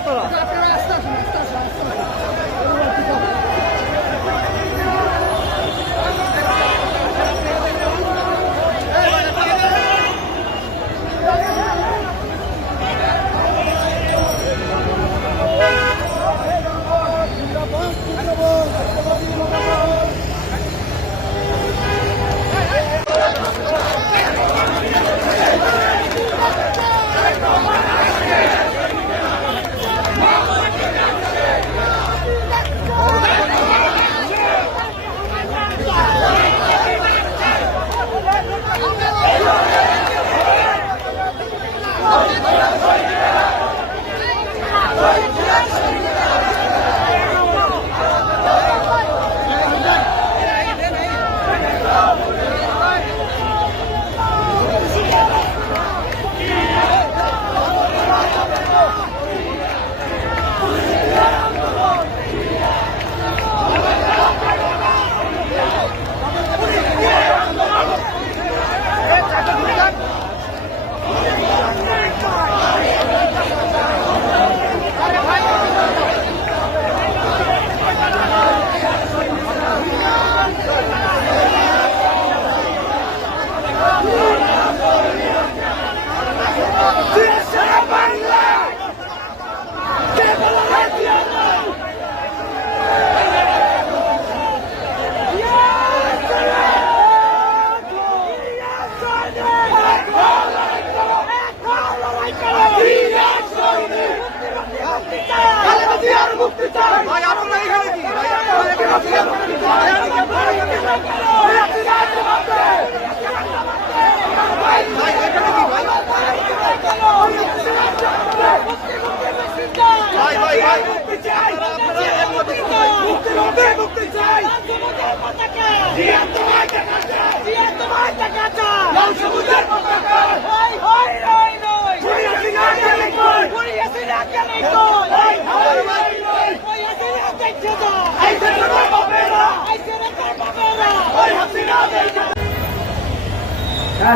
আপনারা?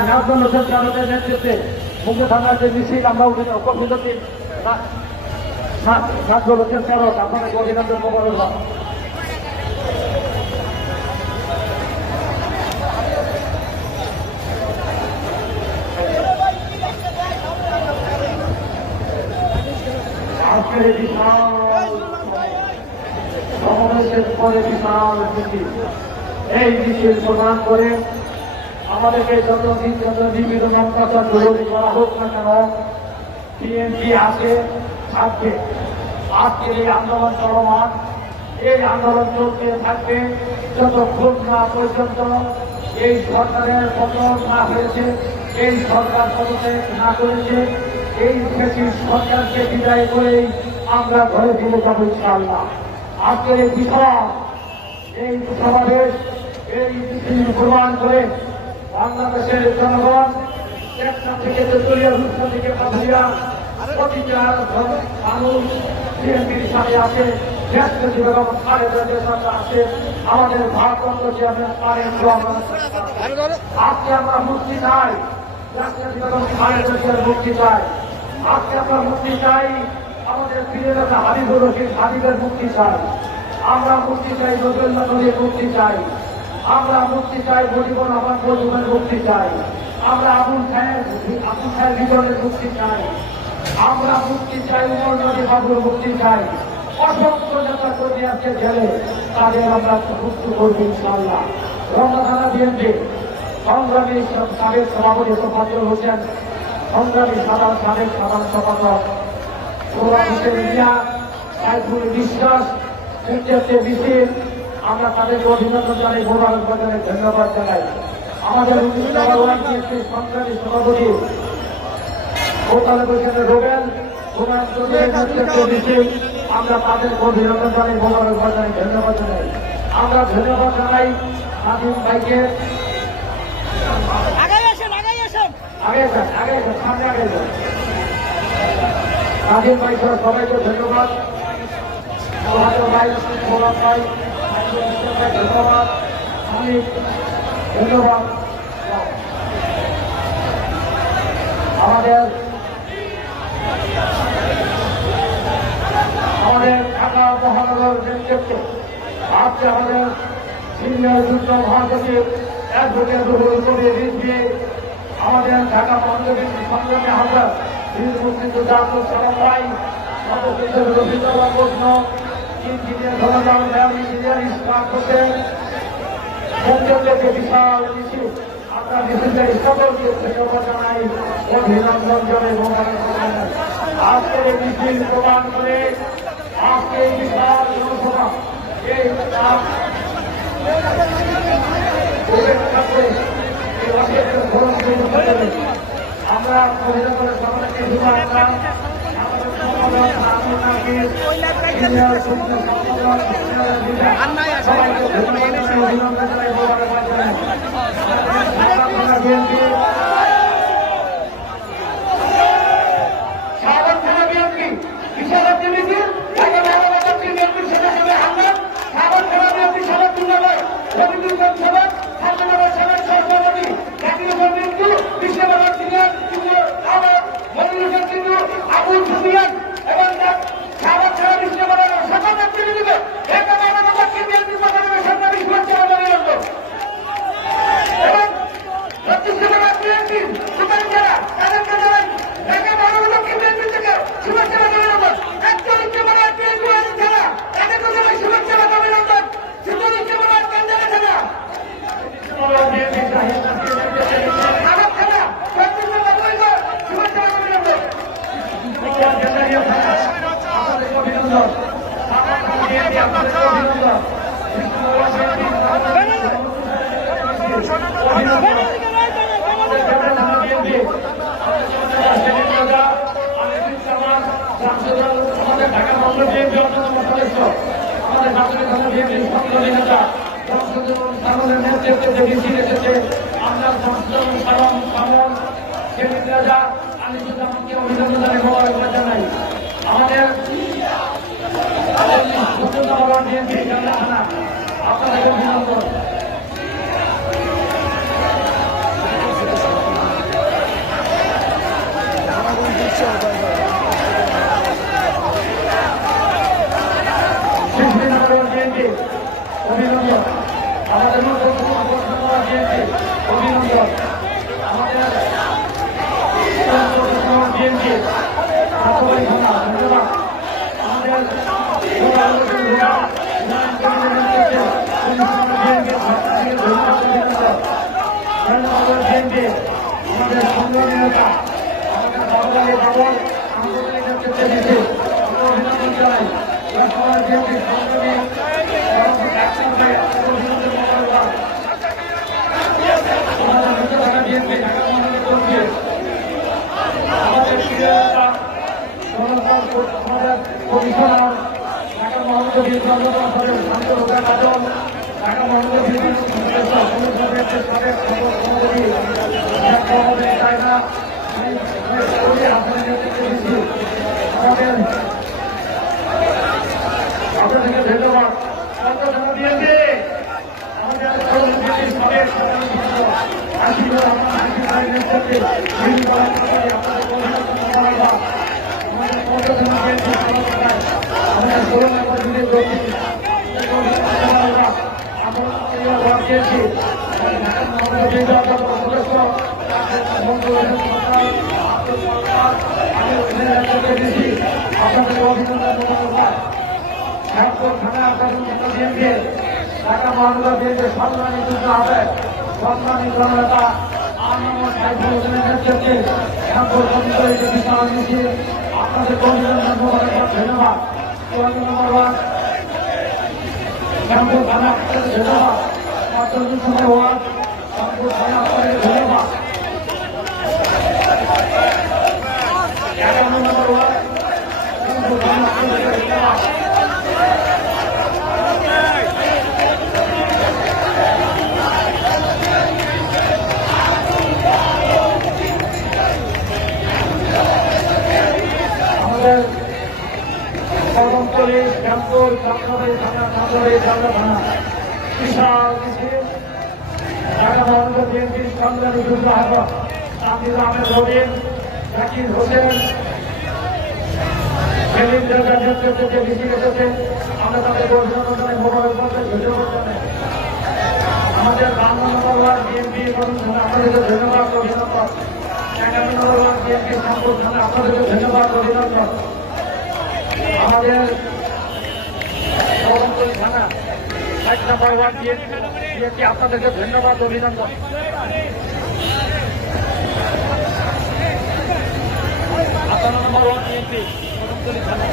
নাজমুল হোসেন চালকের নেতৃত্বে মুখ্য থানার যে মিছিল আমরা উঠে উপস্থিত হচ্ছি। নাজমুল হোসেন চালক আপনাদের অভিনন্দন মোবারকবাদ। আজকের বিশাল সমাবেশের পরে বিশাল মিছিল, এই মিছিল প্রদান করে আমাদেরকে যতদিন যত বিভিন্ন অত্যাচার বিরোধী করা হোক না কেন, বিএনপি আছে থাকবে। আজকের এই আন্দোলন চলমান, এই আন্দোলন চলতে থাকবে যতক্ষণ না পর্যন্ত এই সরকারের পতন না হয়েছে, এই সরকার পদত্যাগ না করেছে। এই ফ্যাসিস্ট সরকারকে বিদায় করেই আমরা ঘরে ফিরে যাবো ইনশাআল্লাহ। আজকের এই বিশাল এই সমাবেশ, এই মিছিল প্রমাণ করে বাংলাদেশের জনগণ একটা থেকে তেতুলিয়া, রূপসা থেকে কাঁদিয়া প্রতিটা মানুষ বিএনপির সাথে আছে, দেশপ্রেসী বেগম খালেদা জিয়ার সাথে আছে, আমাদের ভারপ্রাপ্ত চেয়ারম্যান তারেক রহমান। আজকে আমরা মুক্তি চাই, দেশপ্রেসী বেগম খালেদা জিয়ার মুক্তি চাই। আজকে আমরা মুক্তি চাই, আমাদের প্রিয় নেতা হাবিবুর রশিদ হাবিবের মুক্তি চাই। আমরা মুক্তি চাই, রবীন্দ্রনাথ নদীর মুক্তি চাই। আমরা মুক্তি চাই, মুজিবুর রহমান মজুমের মুক্তি চাই। আমরা আবুল সাহেব বিজনের মুক্তি চাই। আমরা মুক্তি চাই, উমর নদী বাবুর মুক্তি চাই। অসংখ্য নেতা কর্মী আছে জেলে, তাদের আমরা মুক্তি করবো ইনশাআল্লাহ। রমনা থানা বিএনপি সংগ্রামী সাবেক সভাপতি তোফাজ্জল হোসেন, সংগ্রামী সাবেক সাধারণ সম্পাদক সোহরাব হোসেন মিয়া, সাইফুল বিশ্বাস নেতৃত্বে মিছিল, আমরা তাদেরকে অভিনন্দন জানাই, মোবারকবাদ জানাই, ধন্যবাদ জানাই। আমাদের সংগ্রামী সভাপতি মোতালেব হোসেনের রোবেল নেতৃত্বে মিছিল, আমরা তাদেরকে অভিনন্দন জানাই, মোবারকবাদ জানাই, ধন্যবাদ জানাই। আমরা ধন্যবাদ জানাই স্বাধীন ভাইকে। স্বাধীন ভাই সহ সবাইকে ধন্যবাদ। ভাই সৌরভ ভাই ধন্যবাদ, আমি ধন্যবাদ। আমাদের মহানগর নেতৃত্বে আজকে আমাদের সিনিয়র যুগ্ম মহাসচিব অ্যাডভোকেট রুহুল কবির রিজভী, আমাদের ঢাকা মহানগরী সংগ্রামী হাজার বীর মুক্তিযোদ্ধা আব্দুল সালাম ভাই, সদস্য রবীন্দ্রনাথ প্রশ্ন, ইঞ্জিনিয়ার ধন্যবাদ ম্যাম ইঞ্জিনিয়ার ইসলাম হোসেন, মন্ত্রকে বিশাল মিছিল আপনার মিছিলের সকলকে ধন্যবাদ জানাই, অভিনন্দন জানাই। আজকের এই মিছিল প্রমাণ করে আজকে এই বিশাল জনসভা এই আমরা অভিনন্দনের সকলকে শুভেচ্ছা। ঢাকা মহানগর বিএনপির সম্মানী যুগ্ম আহ্বায়ক সম্মানী জননেতা আনন্দ সাইফুল হোসেনের নেতৃত্বে বিশাল মিছিল আপনাদের ধন্যবাদ। নম্বর ওয়ান শ্যামপুর থানা ধন্যবাদ, পঁয়তাল্লিশ নম্বর ওয়ার্ড শ্যামপুর থানা ধন্যবাদ, 11 নম্বর ওয়ার্ড শ্যামপুর থানা ধন্যবাদ। কদমতলী শ্যামপুর চক্রবাড়ি থানা নগরী থানা বিশাল মিছিল ঢাকা মহানগর বিএনপির সংগ্রামী যুগ্ম আহ্বায়ক আব্দুল আহমেদ রবিন, জাকির হোসেন, সেদিন যারা নেতৃত্বে যে মিছিল এসেছে আমরা তাদেরকে অভিনন্দন জানাই, মোবাইল করতে ধন্যবাদ জানাই। আমাদের বাংলা নম্বর ওয়ার্ড বিএনপি আপনাদেরকে ধন্যবাদ অভিনন্দন। 11 নম্বর ওয়ার্ড বিএনপি সম্পদ থানা আপনাদেরকে ধন্যবাদ অভিনন্দন। আমাদের শরণতলী থানা 5 নম্বর ওয়ার্ড বিএনপি আপনাদেরকে ধন্যবাদ অভিনন্দন। আপনার নম্বর ওয়ার্ড বিএনপি শরণতলী থানা